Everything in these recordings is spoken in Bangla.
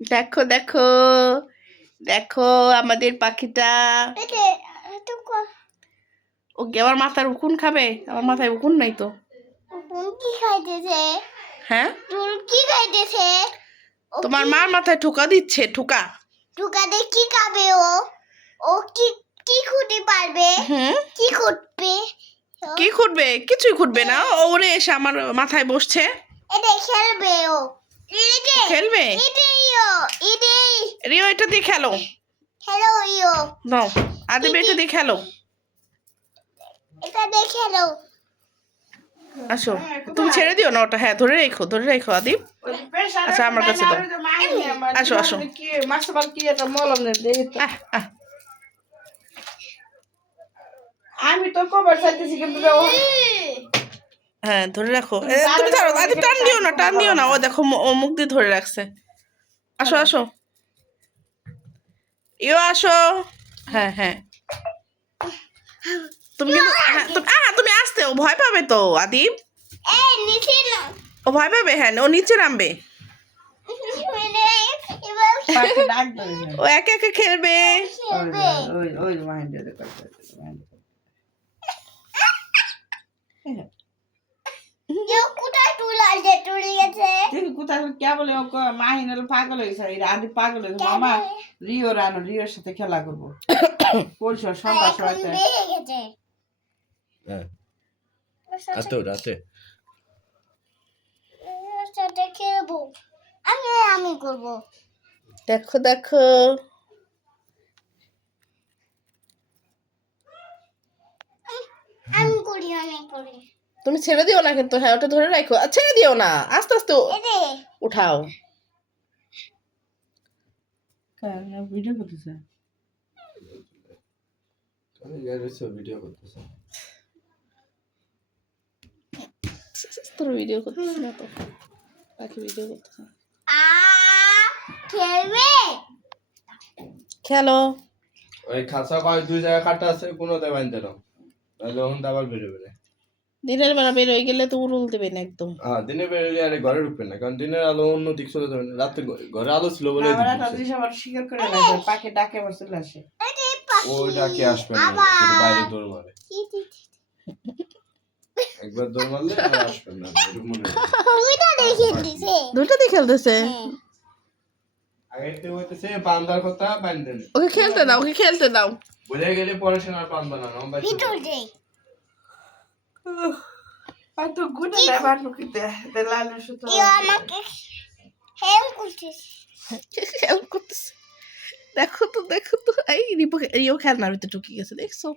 দেখো দেখো দেখো আমাদের পাখিটা। ওকে আমার মাথার উকুন খাবে? আমার মাথায় উকুন নাই তো। কি খাইতেছে? হ্যাঁ, কি খাইতেছে? তোমার মার মাথায় ঠোকা দিচ্ছে। ঠোকা ঠোকাতে কি খাবে ও? ও কি কি খুঁটে পারবে? কি খুঁটবে? কি খুঁটবে? কিছুই খুঁটবে না। ও উড়ে এসে আমার মাথায় বসছে। এটা খেলবে ও। খেলবে? রিও এটা দিয়ে খেলো। খেলো ইও। নাও আদিব এটা দিয়ে খেলো। এটা দিয়ে খেলো। আসো, তুমি ছেড়ে দিও না ওটা। হ্যাঁ, ধরে রেখো আদিব। আচ্ছা, আমার কাছে দাও। আসো আসো। আমি তো কবার চাইতেছি কিন্তু হ্যাঁ, ধরে রাখো। তুমি ধরো আদিব, টান দিও না। ও দেখো ও মুখ দিয়ে ধরে রাখছে। আসো আসো, ইও আসো। হ্যাঁ হ্যাঁ, তুমি কিন্তু তুমি আসতে, ও ভয় পাবে তো আদিব। ও ভয় পাবে। হ্যাঁ, ও নিচে নামবে। ও একা একা খেলবে। কোথায় কে বলে মাহিন পাগল হয়েছে, আদি পাগল হয়েছে। মামা রিও রানো, রিওর সাথে খেলা করবো। পরিষ্কার সন্ধ্যা সময়তে রাতে খেলবো। আমি করবো। দেখো দেখো আমি করি। তুমি ছেড়ে দিও না কিন্তু। হ্যাঁ, ওটা ধরে রাখো। ছেড়ে দিও না, আস্তে আস্তে উঠাও। ভিডিও করতেছে। ভিডিও করতেছে। তোর ভিডিও করতেছে না তো, পাখি ভিডিও করতেছে। খেলবে? খেলো। ওই খাঁচা কয় দুই জায়গায় কাটা আছে, কোনোতে বাঁধতে নাও, তাহলে ওখান আবার বেরোবে না। দিনের বেলা বের হয়ে গেলে তো উড়ুল দেবে না একদম। হ্যাঁ, দিনে বেরোলে আরে ঘরে ঢুকবে না, কারণ দিনের আলো অন্য দিক চলে যাবে না। রাতে ঘরে আলো ছিল বলে স্বীকার করে না, পাখি ডাকে আবার চলে আসে। ওই ডাকে আসবে না, শুধু বাইরে দৌড় মারে। একবার দৌড় মারলে আর আসবে না, এরকম মনে হয়। দুইটা দিয়ে খেলতেছে। আগে তো হইতেছে বান্দার কথা বান্ধেন। ওকে খেলতে দাও। বুঝে গেলে পড়াশোনার বান্ধ না নম্বর। আর তো গুনে না বাটুকিতে লাল সুতো। আমাকে হেল্প করতেছে। দেখো তো এই রিও খেলনার ভিতরে ঢুকে গেছে, দেখছো?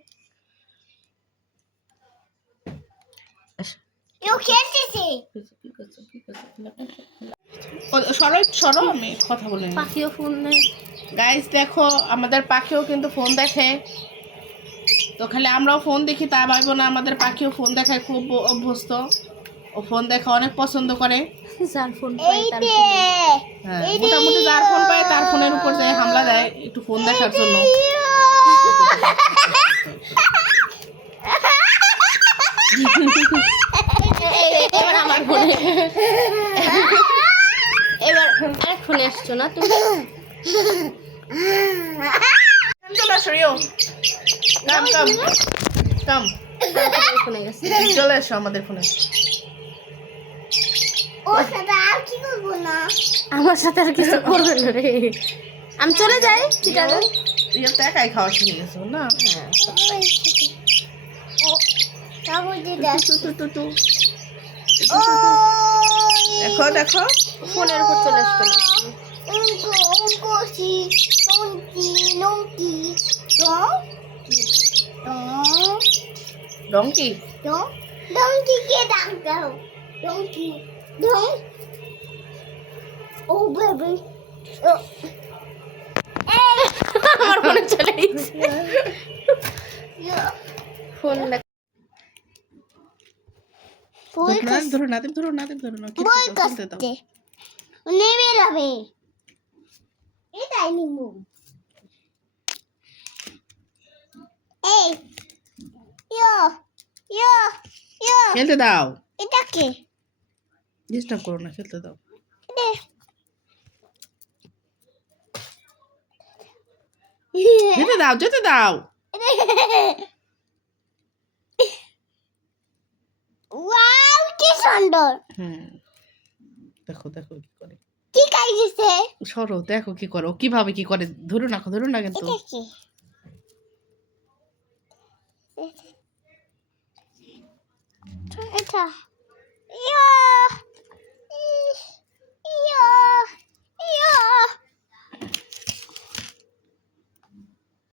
সরো, আমি কথা বলি। পাখিও ফোন নেই। গাইস দেখো, আমাদের পাখিও কিন্তু ফোন দেখে। তো খালি আমরাও ফোন দেখি তা ভাববো না, আমাদের পাখিও ফোন দেখায় খুব অভ্যস্ত। ও ফোন দেখা অনেক পছন্দ করে। যার ফোন পায় তার হ্যাঁ, মোটামুটি যার ফোন পায় তার ফোনের উপর যে হামলা দেয় একটু ফোন দেখার জন্য। এবার আমার ফোনে, এবার আরেক ফোনে আসছো না তুমি? চলে আসো রিও, কাম ফোনে গেছে। চলে এসো আমাদের ফোনে। ওর সাথে আর কি করবো না, আমার সাথে আর কিছু করবে না রে। আমি চলে যাই। ঠিক আছে, রিও তো একাই খাওয়া শিখে গেছো না? দেখো ফোনের উপর চলে আসবে না। ডঙ্কি। আমার ফোনে চলে গেছে ফোন। ধরো না খেলতে দাও। নেমে যাবে, এটাই নিমু। এই খেলতে দাও, এটা কে? ডিস্টার্ব করো না, খেলতে দাও। যেতে দাও যেতে দাও। ওয়াও কি সুন্দর। হুম, দেখো দেখো কি করে, কি খাইছে? সরো দেখো কি করে, ও কিভাবে কি করে, ধরো না কিন্তু। এটা কি? এটা ইয়া